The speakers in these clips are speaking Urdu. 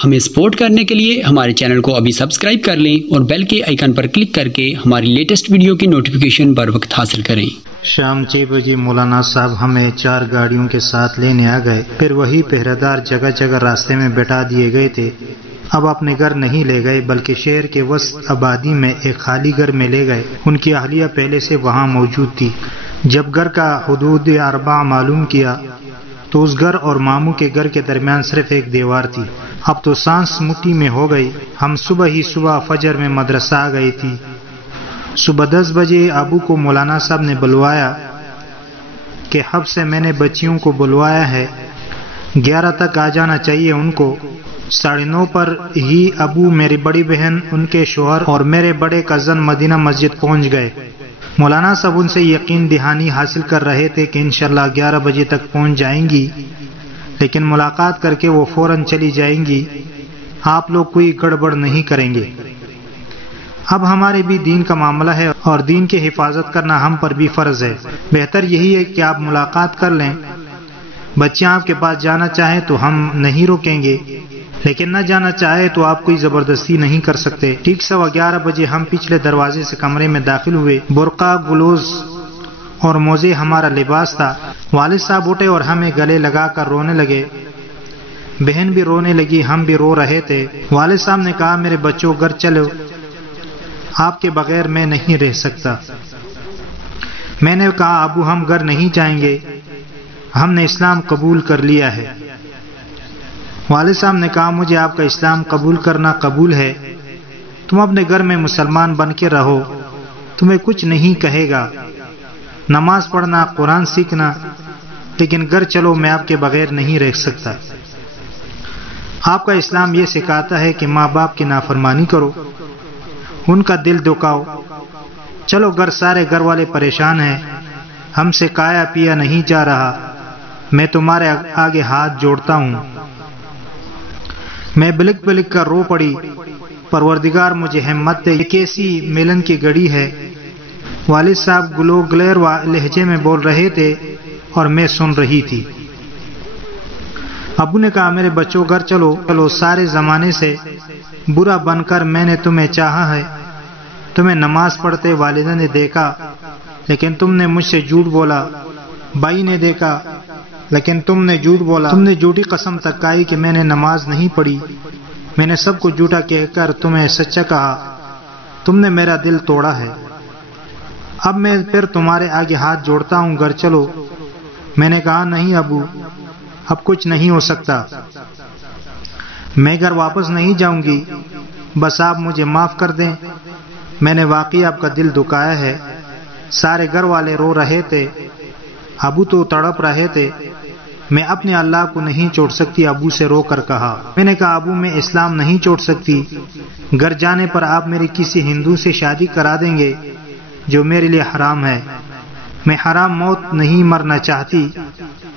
ہمیں سپورٹ کرنے کے لیے ہمارے چینل کو ابھی سبسکرائب کر لیں اور بیل کے آئیکن پر کلک کر کے ہماری لیٹسٹ ویڈیو کی نوٹیفیکیشن بر وقت حاصل کریں۔ شام 6 بجے مولانا صاحب ہمیں 4 گاڑیوں کے ساتھ لینے آ گئے، پھر وہی پہرے دار جگہ جگہ راستے میں بٹھا دیے گئے تھے۔ اب اپنے گھر نہیں لے گئے بلکہ شہر کے وسط آبادی میں ایک خالی گھر میں لے گئے۔ ان کی اہلیہ پہلے سے وہاں موجود تھی۔ جب گھر کا حدود 4 معلوم کیا تو اس گھر اور ماموں کے گھر کے درمیان صرف ایک دیوار تھی۔ اب تو سانس مٹھی میں ہو گئی۔ ہم صبح فجر میں مدرسہ آ گئی تھی۔ صبح 10 بجے ابو کو مولانا صاحب نے بلوایا کہ حب سے میں نے بچیوں کو بلوایا ہے، 11 تک آ جانا چاہیے ان کو۔ 9:30 پر ہی ابو، میری بڑی بہن، ان کے شوہر اور میرے بڑے کزن مدینہ مسجد پہنچ گئے۔ مولانا صاحب ان سے یقین دہانی حاصل کر رہے تھے کہ انشاءاللہ 11 بجے تک پہنچ جائیں گی، لیکن ملاقات کر کے وہ فوراً چلی جائیں گی، آپ لوگ کوئی گڑبڑ نہیں کریں گے۔ اب ہمارے بھی دین کا معاملہ ہے اور دین کی حفاظت کرنا ہم پر بھی فرض ہے۔ بہتر یہی ہے کہ آپ ملاقات کر لیں۔ بچیاں آپ کے پاس جانا چاہیں تو ہم نہیں روکیں گے، لیکن نہ جانا چاہے تو آپ کوئی زبردستی نہیں کر سکتے۔ ٹھیک 11:15 بجے ہم پچھلے دروازے سے کمرے میں داخل ہوئے۔ برقع، گلوز اور موزے ہمارا لباس تھا۔ والد صاحب اٹھے اور ہمیں گلے لگا کر رونے لگے۔ بہن بھی رونے لگی، ہم بھی رو رہے تھے۔ والد صاحب نے کہا، میرے بچوں گھر چلو، آپ کے بغیر میں نہیں رہ سکتا۔ میں نے کہا، ابو ہم گھر نہیں جائیں گے، ہم نے اسلام قبول کر لیا ہے۔ والد صاحب نے کہا، مجھے آپ کا اسلام قبول کرنا قبول ہے، تم اپنے گھر میں مسلمان بن کے رہو، تمہیں کچھ نہیں کہے گا، نماز پڑھنا، قرآن سیکھنا، لیکن گھر چلو، میں آپ کے بغیر نہیں رہ سکتا۔ آپ کا اسلام یہ سکھاتا ہے کہ ماں باپ کی نافرمانی کرو، ان کا دل دکھاؤ، چلو گھر۔ سارے گھر والے پریشان ہیں، ہم سے کھایا پیا نہیں جا رہا، میں تمہارے آگے ہاتھ جوڑتا ہوں۔ میں بلک بلک کر رو پڑی، پروردگار مجھے ہمت دے، یہ کیسی ملن کی گھڑی ہے۔ والد صاحب گلو گلیر لہجے میں بول رہے تھے اور میں سن رہی تھی۔ ابو نے کہا، میرے بچوں گھر چلو، سارے زمانے سے برا بن کر میں نے تمہیں چاہا ہے، تمہیں نماز پڑھتے والدہ نے دیکھا لیکن تم نے مجھ سے جھوٹ بولا، بھائی نے دیکھا لیکن تم نے جھوٹ بولا، تم نے جھوٹی قسم تک کھائی کہ میں نے نماز نہیں پڑھی، میں نے سب کو جھوٹا کہہ کر تمہیں سچا کہا، تم نے میرا دل توڑا ہے، اب میں پھر تمہارے آگے ہاتھ جوڑتا ہوں، گھر چلو۔ میں نے کہا، نہیں ابو، اب کچھ نہیں ہو سکتا، میں گھر واپس نہیں جاؤں گی، بس آپ مجھے معاف کر دیں، میں نے واقعی آپ کا دل دکھایا ہے۔ سارے گھر والے رو رہے تھے، ابو تو تڑپ رہے تھے۔ میں اپنے اللہ کو نہیں چھوڑ سکتی، ابو سے رو کر کہا۔ میں نے کہا، ابو میں اسلام نہیں چھوڑ سکتی، گھر جانے پر آپ میری کسی ہندو سے شادی کرا دیں گے جو میرے لیے حرام ہے، میں حرام موت نہیں مرنا چاہتی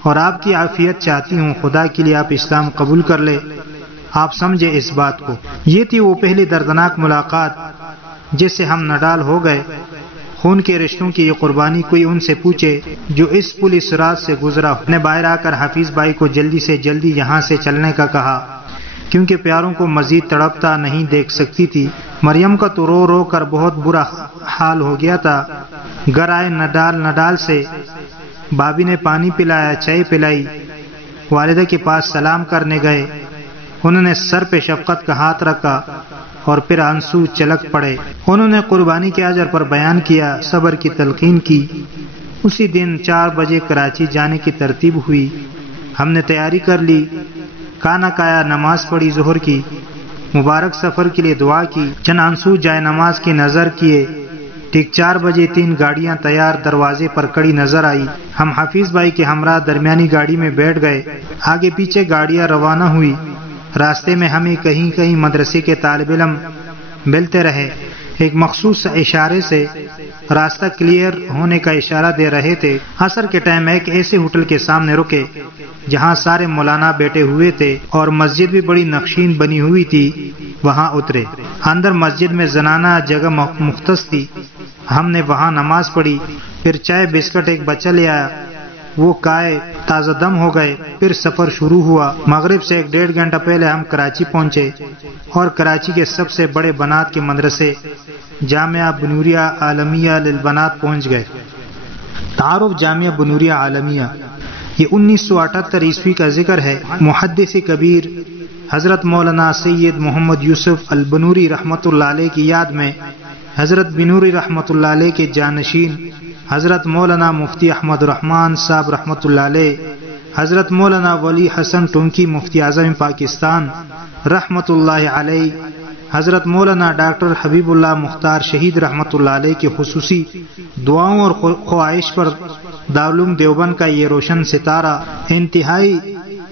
اور آپ کی عافیت چاہتی ہوں، خدا کے لیے آپ اسلام قبول کر لے، آپ سمجھے اس بات کو۔ یہ تھی وہ پہلی دردناک ملاقات جس سے ہم نڈال ہو گئے۔ خون کے رشتوں کی یہ قربانی کوئی ان سے پوچھے جو اس پل صراط سے گزرا۔ نے باہر آ کر حفیظ بھائی کو جلدی سے جلدی یہاں سے چلنے کا کہا، کیونکہ پیاروں کو مزید تڑپتا نہیں دیکھ سکتی تھی۔ مریم کا تو رو رو کر بہت برا حال ہو گیا تھا۔ گھر آئے نڈال سے، بھابھی نے پانی پلایا، چائے پلائی، والدہ کے پاس سلام کرنے گئے، انہوں نے سر پہ شفقت کا ہاتھ رکھا اور پھر آنسو چلک پڑے۔ انہوں نے قربانی کے اجر پر بیان کیا، صبر کی تلقین کی۔ اسی دن 4 بجے کراچی جانے کی ترتیب ہوئی۔ ہم نے تیاری کر لی، کھانا کھایا، نماز پڑھی ظہر کی، مبارک سفر کے لیے دعا کی، چند آنسو جائے نماز کی نظر کیے۔ ٹھیک 4 بجے 3 گاڑیاں تیار دروازے پر کڑی نظر آئی۔ ہم حفیظ بھائی کے ہمراہ درمیانی گاڑی میں بیٹھ گئے، آگے پیچھے گاڑیاں روانہ ہوئی۔ راستے میں ہمیں کہیں کہیں مدرسے کے طالب علم ملتے رہے، ایک مخصوص اشارے سے راستہ کلیئر ہونے کا اشارہ دے رہے تھے۔ عصر کے ٹائم ایک ایسے ہوٹل کے سامنے رکے جہاں سارے مولانا بیٹھے ہوئے تھے اور مسجد بھی بڑی نقشین بنی ہوئی تھی، وہاں اترے۔ اندر مسجد میں زنانہ جگہ مختص تھی، ہم نے وہاں نماز پڑھی، پھر چائے بسکٹ ایک بچہ لے آیا، وہ کائے تازہ دم ہو گئے۔ پھر سفر شروع ہوا۔ مغرب سے 1.5 گھنٹہ پہلے ہم کراچی پہنچے اور کراچی کے سب سے بڑے بنات کے مدرسے جامعہ بنوریہ عالمیہ للبنات پہنچ گئے۔ تعارف جامعہ بنوریہ عالمیہ، یہ 1978 عیسوی کا ذکر ہے۔ محدث کبیر حضرت مولانا سید محمد یوسف البنوری رحمۃ اللہ علیہ کی یاد میں حضرت بنوری رحمۃ اللہ علیہ کے جانشین حضرت مولانا مفتی احمد الرحمان صاحب رحمۃ اللہ علیہ، حضرت مولانا ولی حسن ٹونکی مفتی اعظم پاکستان رحمۃ اللہ علیہ، حضرت مولانا ڈاکٹر حبیب اللہ مختار شہید رحمۃ اللہ علیہ کی خصوصی دعاؤں اور خواہش پر دارالعلوم دیوبند کا یہ روشن ستارہ انتہائی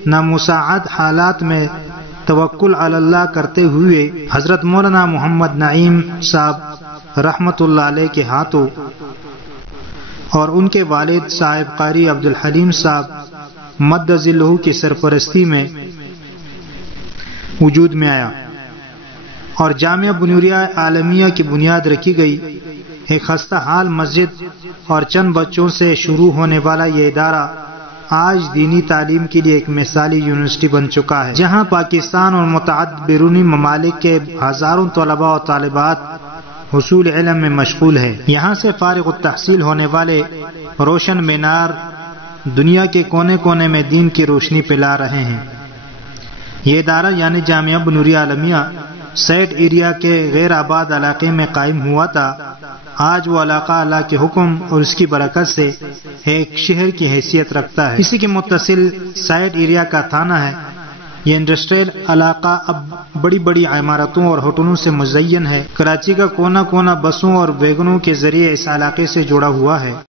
نامساعد حالات میں توکل علی اللہ کرتے ہوئے حضرت مولانا محمد نعیم صاحب رحمۃ اللہ علیہ کے ہاتھوں اور ان کے والد صاحب قاری عبدالحلیم صاحب مد ظلہ کی سرپرستی میں وجود میں آیا اور جامعہ بنوریہ عالمیہ کی بنیاد رکھی گئی۔ ایک خستہ حال مسجد اور چند بچوں سے شروع ہونے والا یہ ادارہ آج دینی تعلیم کے لیے ایک مثالی یونیورسٹی بن چکا ہے، جہاں پاکستان اور متعدد بیرونی ممالک کے ہزاروں طلباء و طالبات حصول علم میں مشغول ہے۔ یہاں سے فارغ التحصیل ہونے والے روشن مینار دنیا کے کونے کونے میں دین کی روشنی پھیلا رہے ہیں۔ یہ ادارہ یعنی جامعہ بنوریہ عالمیہ سیٹ ایریا کے غیر آباد علاقے میں قائم ہوا تھا۔ آج وہ علاقہ اللہ کے حکم اور اس کی برکت سے ایک شہر کی حیثیت رکھتا ہے۔ اسی کے متصل سائٹ ایریا کا تھانہ ہے۔ یہ انڈسٹریل علاقہ اب بڑی بڑی عمارتوں اور ہوٹلوں سے مزین ہے۔ کراچی کا کونا کونا بسوں اور ویگنوں کے ذریعے اس علاقے سے جڑا ہوا ہے۔